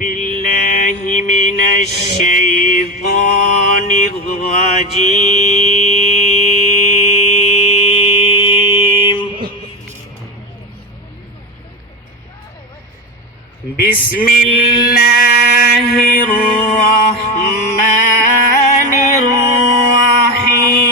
بالله من الشيطان الرجيم بسم الله الرحمن الرحيم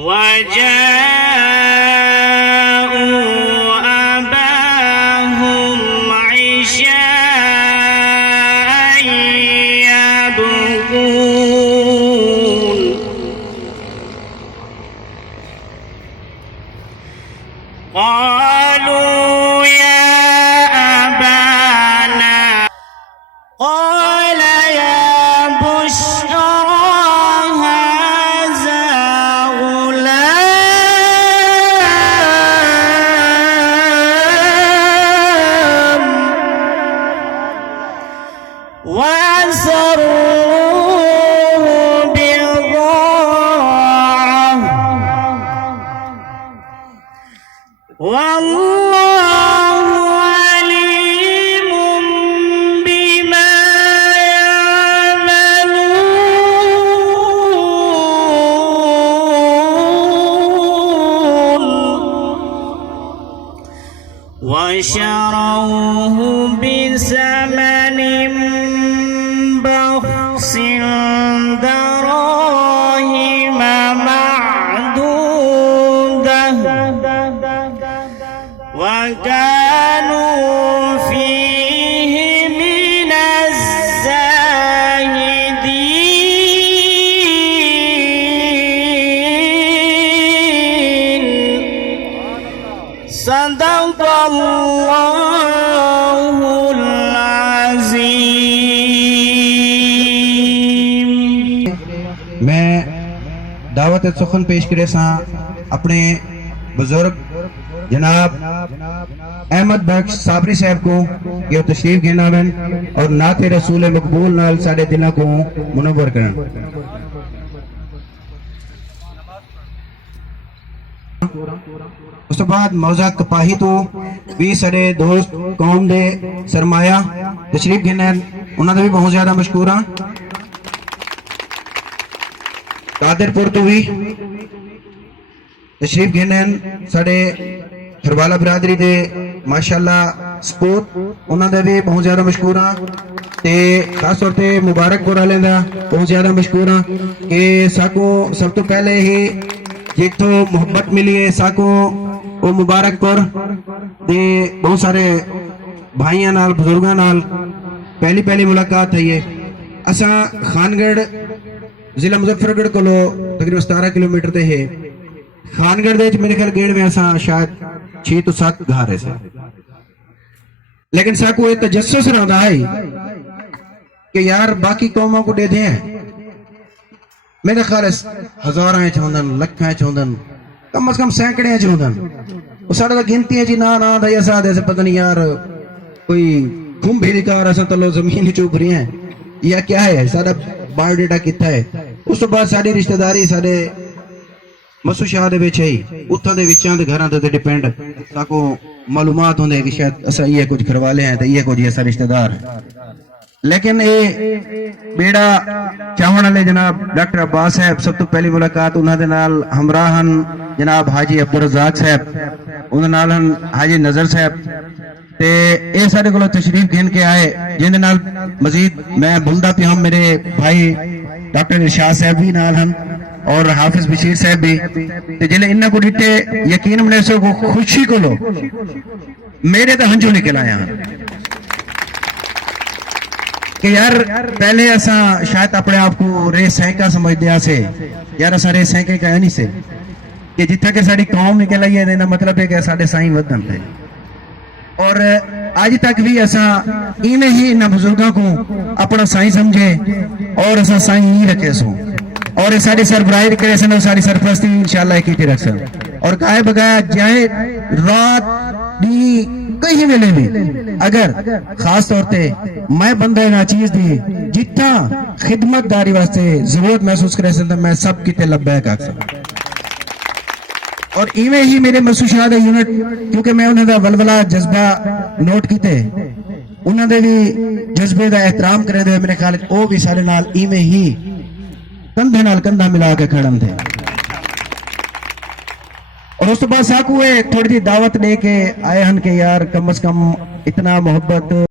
وجاءوا أباهم عشاء يبكون قالوا يا أبانا قال يا بشرى هذا غلام وأسروه بضاعة والله عليم بما يعملون وشروه بثمن بخس دراهم معدودة وكانوا فيه من الزاهدين صدق الله العظيم میں دعوت سخن پیش کرے ساں اپنے بزرگ جناب احمد بخش صابری صاحب کو یہ تشریف گھنا ون اور نعت رسول مقبول نال ساڑے دلوں کو منور کرن. اس تو بعد موضوع کپاہی تو بھی سارے دوست قوم دے سرمایہ تشریف گھنا انہوں نے بھی بہت زیادہ مشکور ہاں. قادر پور تو بھی تشریف گھنن ساڑے تھروالا برادری دے ماشاءاللہ سپورٹ انہوں نے بھی بہت زیادہ مشکور ہاں تے خاص طور تے مبارک پور والے دا بہت زیادہ مشکور ہاں کہ ساکو سب تو پہلے ہی جتو محبت ملی ہے ساکو وہ مبارک پور دے بہت سارے بھائیاں نال بزرگاں نال پہلی ملاقات ہے. یہ اساں خانگڑھ ضلع مظفرگڑھ کو تقریباً 17 کلومیٹر تے ہے. خانگڑھ دے میرے خیال گیڑ میں اساں شاید 6 تو 7 گھر ہے سے لیکن ساکو یہ تجسس رہا ہے کہ یار باقی قوموں کو دے دیں میرے خیال ہزاراں چوندن لکھاں چوندن کم از کم سینکڑے چوندن وہ سارا دا گنتی ہے جی نا دیا ساتھ ایسے پتہ نہیں یار کوئی گھوم بھی دکھا رہا تلو زمین چوب رہی ہیں یا کیا ہے سارا بار ڈیٹا کتا ہے. اس تو بعد ساری رشتہ داری سارے مسو شاہ دے وچ ہے اتھاں دے وچاں دے گھراں تے ڈیپینڈ تاکو معلومات ہوندے کہ شاید اسا یہ کچھ گھروالے ہیں تے یہ کچھ ایسا رشتہ دار. لیکن اے بیڑا چاہن والے جناب ڈاکٹر عباس صاحب سب تو پہلی ملاقات انہاں دے نال ہمراہن جناب حاجی عبدالرزاق صاحب انہاں نال حاجی نظر صاحب تے اے سارے کولو تشریف گھن کے آئے جن دے نال مزید میں بھولدا پیا ہوں میرے بھائی ڈاکٹر ارشاد صاحب بھی نال ہن اور حافظ بشیر صاحب بھی تے جلے انہاں کو ڈٹے یقین منے سو کو خوشی کو لو میرے تے ہنجو نکل آیا کہ یار پہلے ایسا شاید اپنے آپ کو رے سینکا سمجھ دیا سے یار ایسا رے سینکے کا ہے نہیں سے کہ جتنا کہ ساڑی قوم نکل آئی ہے دینا مطلب ہے کہ ساڑے سائیں ودن تھے اور آج تک بھی ایسا انہیں ہی انہا بزرگاں کو اپنا سائیں سمجھے اور ایسا سائیں ہی رکھے سو اور ساری سربراہی کرے سن اور ساری سرپرستی انشاءاللہ کیتی رکھ سن اور کہے بگایا جائے رات دی کہیں ملے بھی اگر خاص طور تے میں بندہ ناچیز دی جتنا خدمت داری واسطے ضرورت محسوس کرے سن میں سب کی تے لبیک آکھ سن اور ایویں ہی میرے مسعود شاہ دا یونٹ کیونکہ میں انہاں دا ولولہ جذبہ نوٹ کیتے انہاں دے بھی جذبے دا احترام کرے دے میرے خیال او بھی سارے نال ایویں ہی کندھے نال کندھا ملا کے کھڑن تھے اور اس تو بعد ساکو تھوڑی دی دعوت دے کے آئے ہن کہ یار کم از کم اتنا محبت